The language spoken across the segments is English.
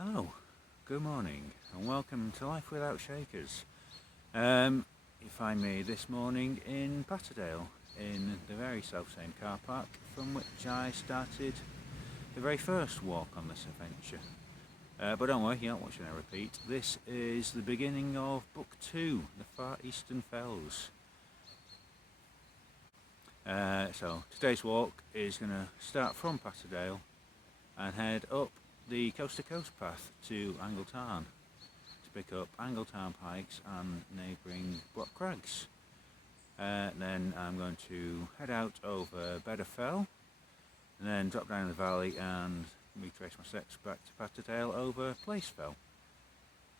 Hello, good morning and welcome to Life Without Shakers. You find me this morning in Patterdale in the very self-same car park from which I started the very first walk on this adventure. But don't worry, you're not watching a repeat. This is the beginning of Book 2, The Far Eastern Fells. So today's walk is going to start from Patterdale and head up the coast-to-coast path to Angletarn to pick up Angletarn Pikes and neighbouring Brock Crags. Then I'm going to head out over Beda Fell and then drop down the valley and retrace my steps back to Patterdale over Place Fell.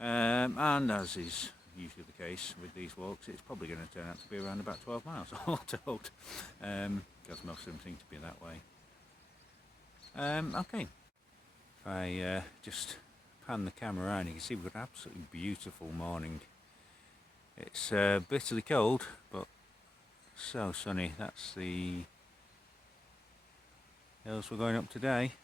And as is usually the case with these walks, it's probably going to turn out to be around about 12 miles all told, because most of them seem to be that way. Okay, if I just pan the camera around, you can see we've got an absolutely beautiful morning. It's bitterly cold, but so sunny. That's the hills we're going up today.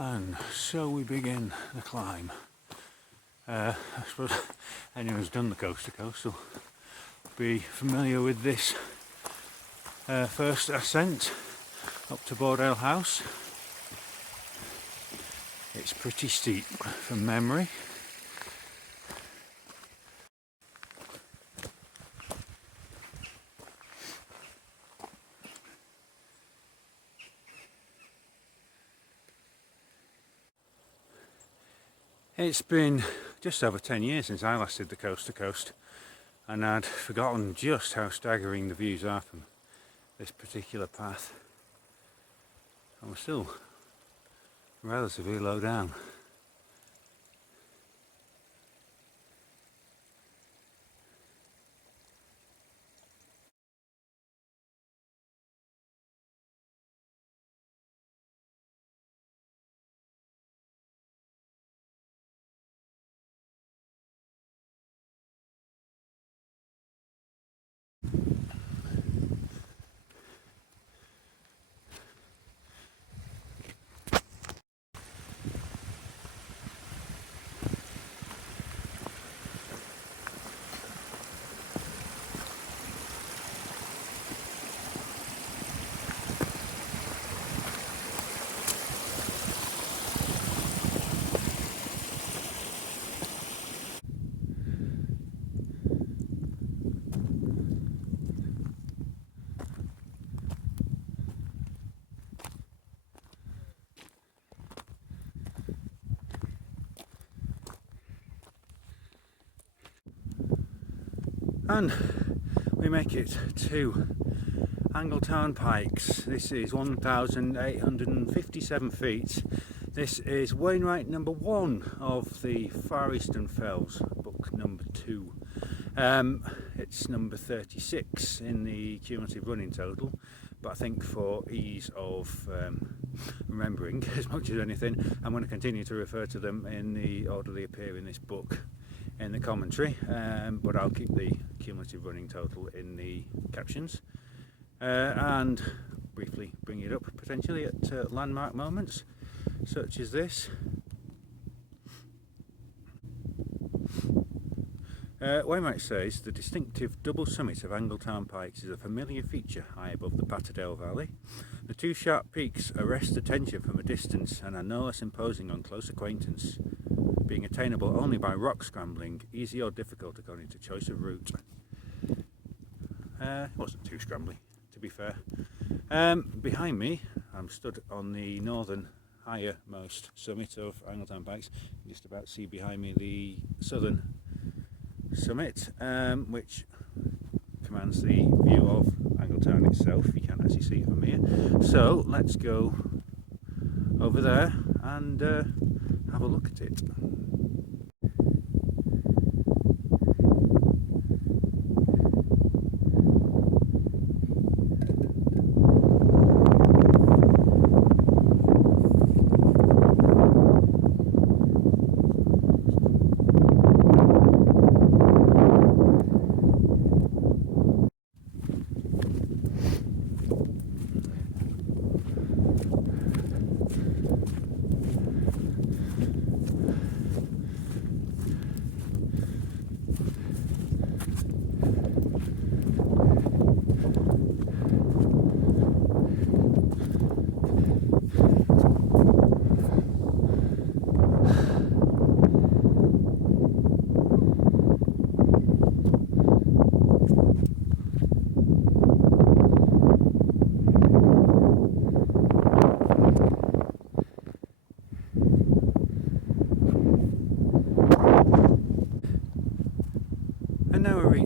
And so we begin the climb. I suppose anyone who's done the coast to coast will be familiar with this first ascent up to Bordale House. It's pretty steep from memory. It's been just over 10 years since I last did the coast to coast, and I'd forgotten just how staggering the views are from this particular path. And we're still relatively low down. And we make it to Angletarn Pikes. This is 1,857 feet. This is Wainwright number 1 of the Far Eastern Fells, book number 2. It's number 36 in the cumulative running total, but I think for ease of remembering as much as anything, I'm going to continue to refer to them in the order they appear in this book in the commentary, but I'll keep the cumulative running total in the captions and briefly bring it up potentially at landmark moments such as this. Wainwright says the distinctive double summit of Angletarn Pikes is a familiar feature high above the Patterdale Valley. The two sharp peaks arrest attention from a distance and are no less imposing on close acquaintance, being attainable only by rock scrambling, easy or difficult according to choice of route. It wasn't too scrambly, to be fair. Behind me, I'm stood on the northern highermost summit of Angletarn Pikes. You just about see behind me the southern summit, which commands the view of Angletarn itself. You can't actually see it from here. So let's go over there and have a look at it.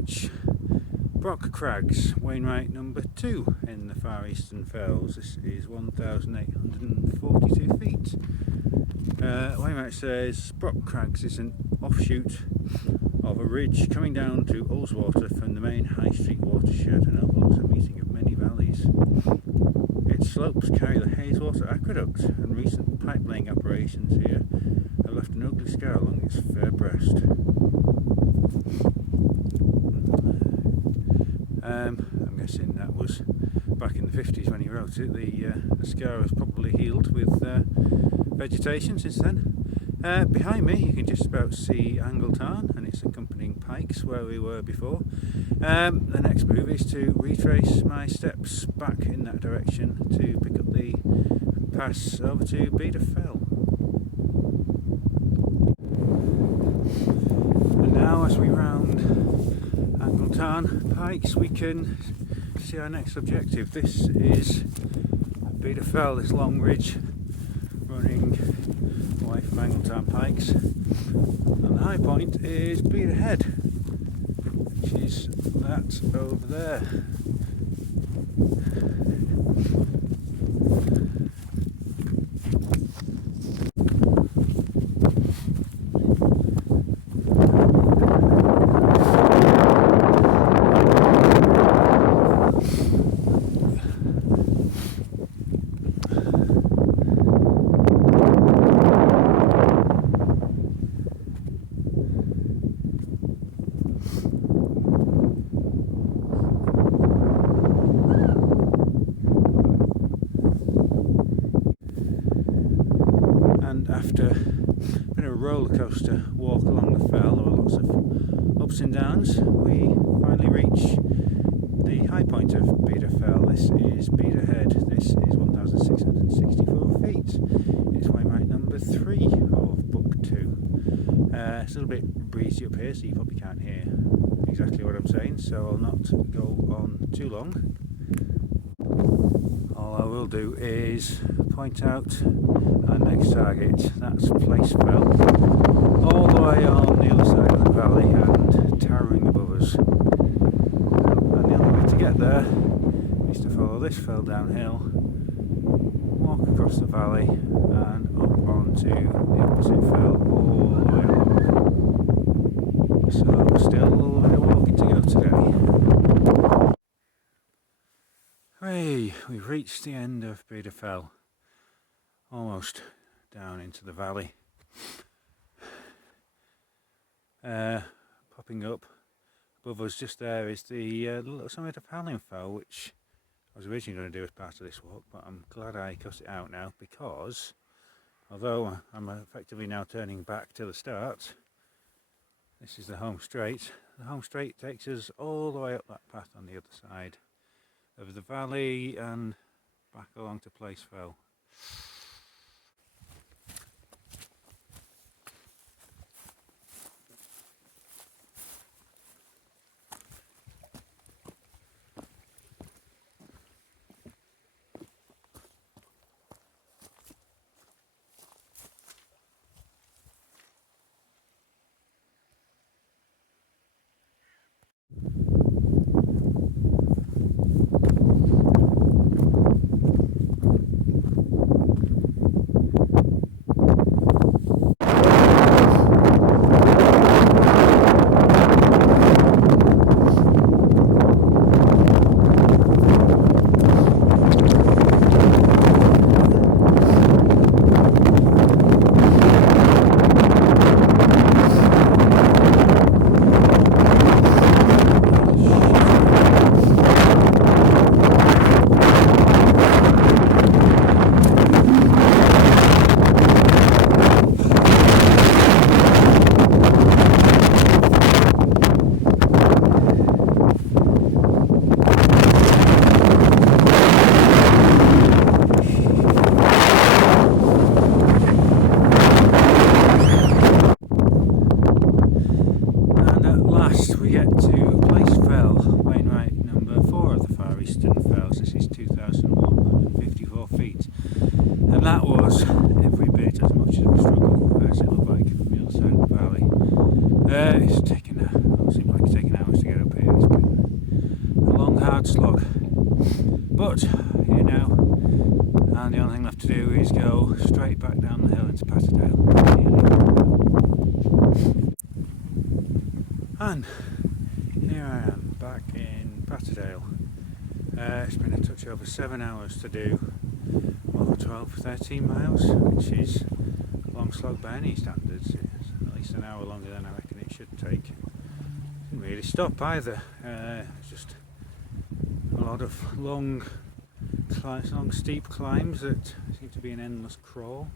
reach Brock Crags, Wainwright number 2 in the Far Eastern Fells. This is 1,842 feet. Wainwright says Brock Crags is an offshoot of a ridge coming down to Ullswater from the main High Street watershed and overlooks a meeting of many valleys. Its slopes carry the Hazewater Aqueduct, and recent pipe-laying operations here have left an ugly scar along its fair breast. I'm guessing that was back in the 50s when he wrote it. The scar has probably healed with vegetation since then. Behind me you can just about see Angletarn and its accompanying pikes where we were before. The next move is to retrace my steps back in that direction to pick up the pass over to Beda Fell. And now as we round Angletarn Pikes we can see our next objective. This is Beda Fell, this long ridge running away from Angletarn Pikes, and the high point is Beda Head, which is that over there. And after a bit of a roller coaster walk along the fell, there were lots of ups and downs, we finally reach the high point of Beda Fell. This is Beda Head. This is 1,664 feet. It's Wainwright number 3 of book 2. It's a little bit breezy up here, so you probably can't hear exactly what I'm saying, so I'll not go on too long. All I will do is point out our next target. That's Place Fell, all the way on the other side of the valley and towering above us. And the only way to get there is to follow this fell downhill, walk across the valley and up onto the opposite fell all the way along. So still a little bit of walking to go today. Hey, we've reached the end of Beda Fell, almost down into the valley. Popping up above us just there is the little summit of Howling Fell, which I was originally going to do as part of this walk, but I'm glad I cut it out now, because although I'm effectively now turning back to the start, this is the home straight. The home straight takes us all the way up that path on the other side of the valley and back along to Place Fell. hard slog, but you know, and the only thing left to do is go straight back down the hill into Patterdale. And here I am back in Patterdale. It's been a touch over 7 hours to do 12-13 miles, which is a long slog by any standards. It's at least an hour longer than I reckon it should take. Didn't really stop either. It's just a lot of long steep climbs that seem to be an endless crawl.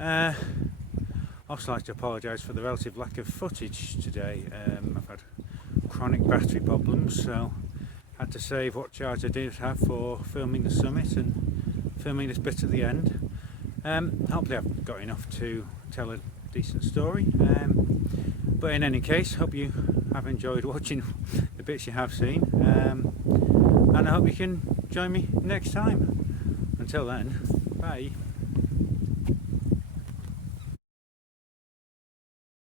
I'd also like to apologise for the relative lack of footage today. I've had chronic battery problems, so had to save what charge I did have for filming the summit and filming this bit at the end. Hopefully I've got enough to tell a decent story, but in any case, hope you have enjoyed watching the bits you have seen, and I hope you can join me next time. Until then, bye.